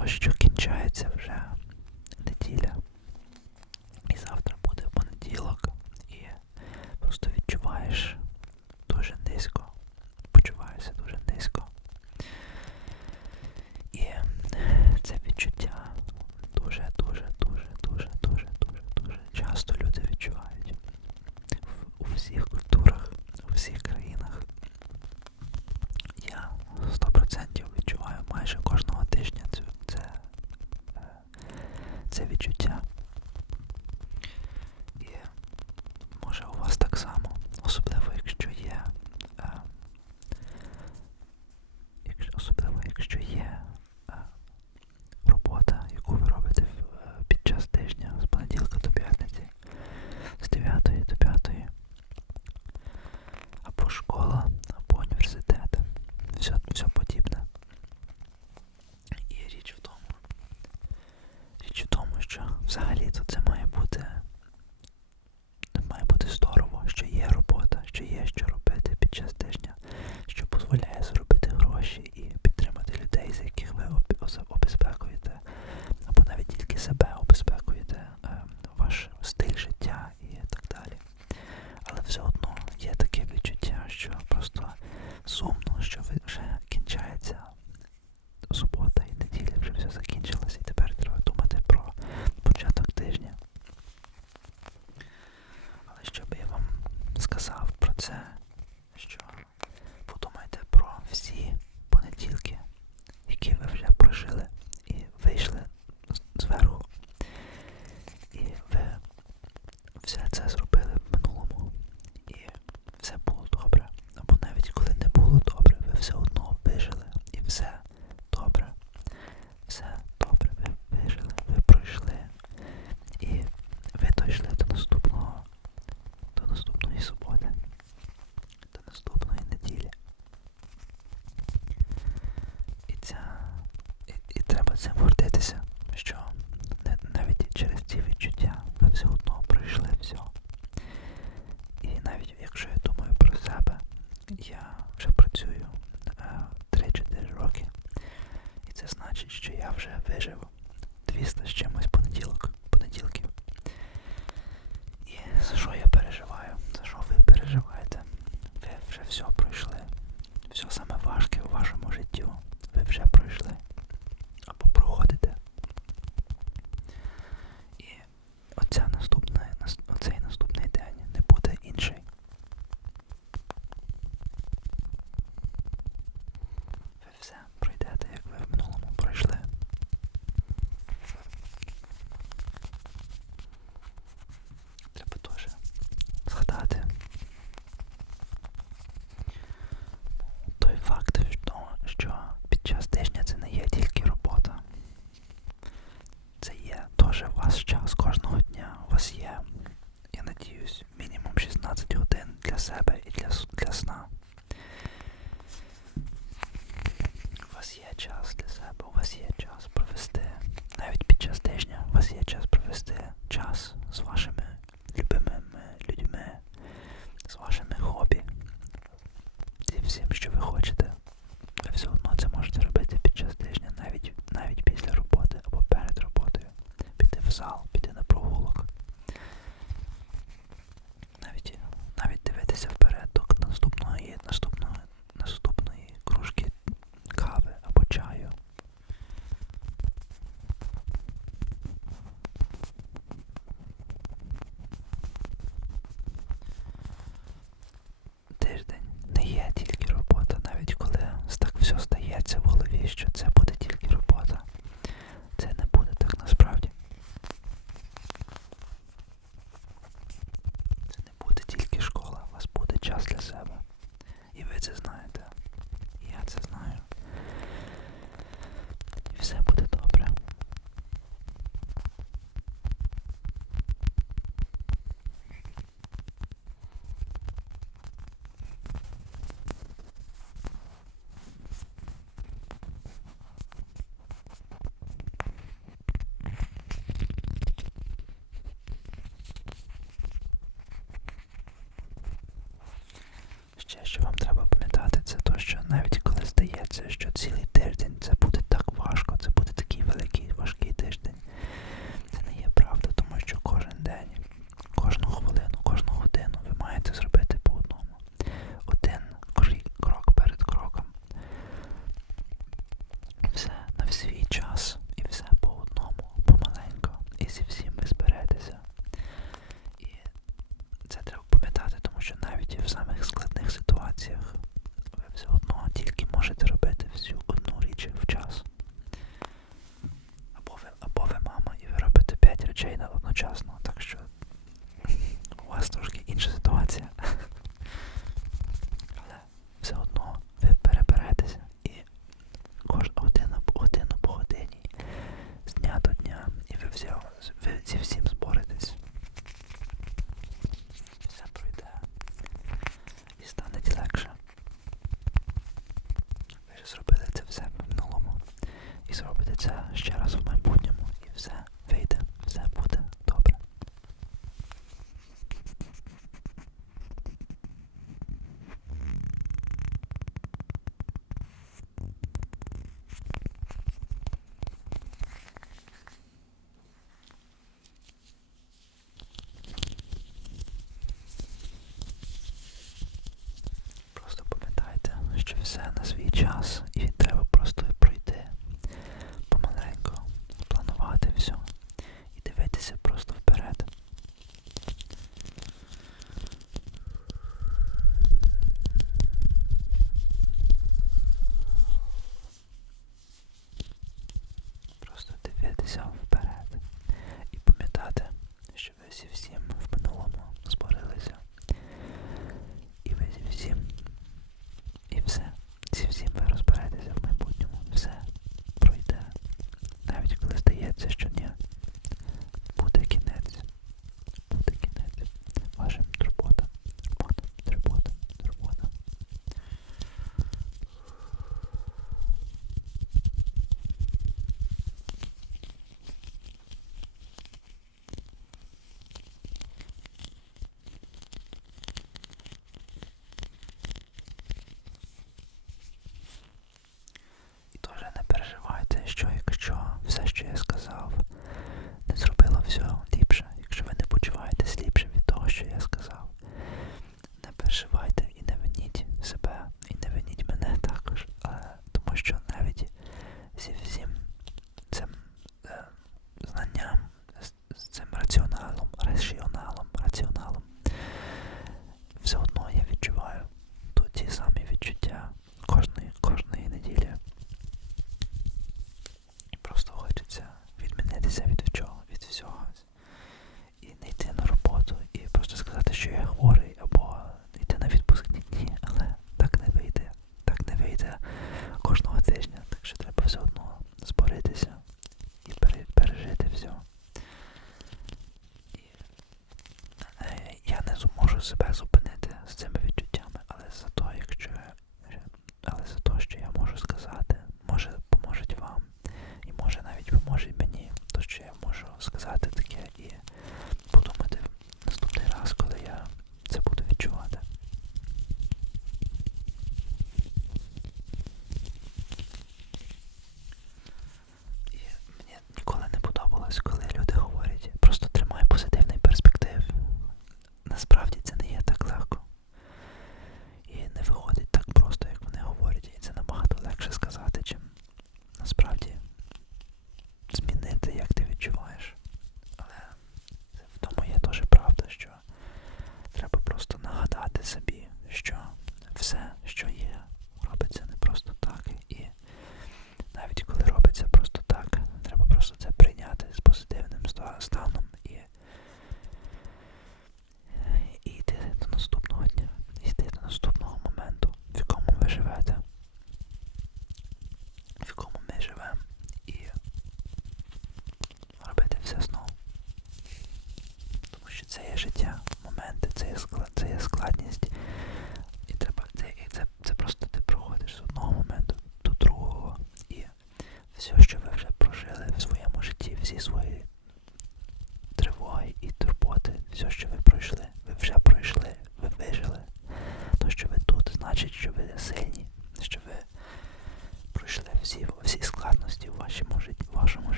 того, що кінчається вже неділя. І завтра буде понеділок. І просто відчуваєш це відчуття. все пройшли. Все саме важке у вашому життю ви вже пройшли. Всім щастя. що це дивитися вперед. І пам'ятати, що ви всі всім Sebastian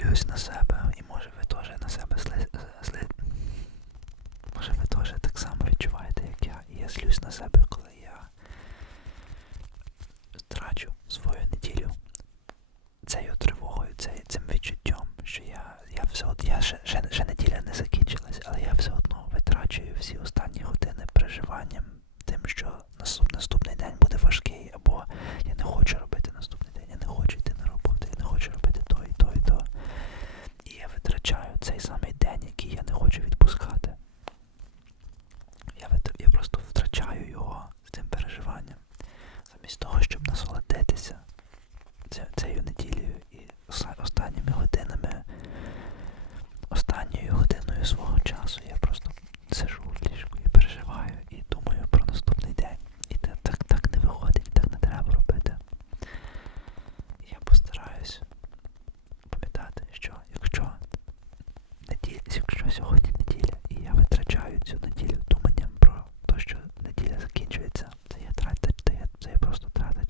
злюсь на себе. І може ви теж на себе зли... зли... Може ви теж так само відчуваєте, як я. І я злюсь на себе,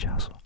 rechazo.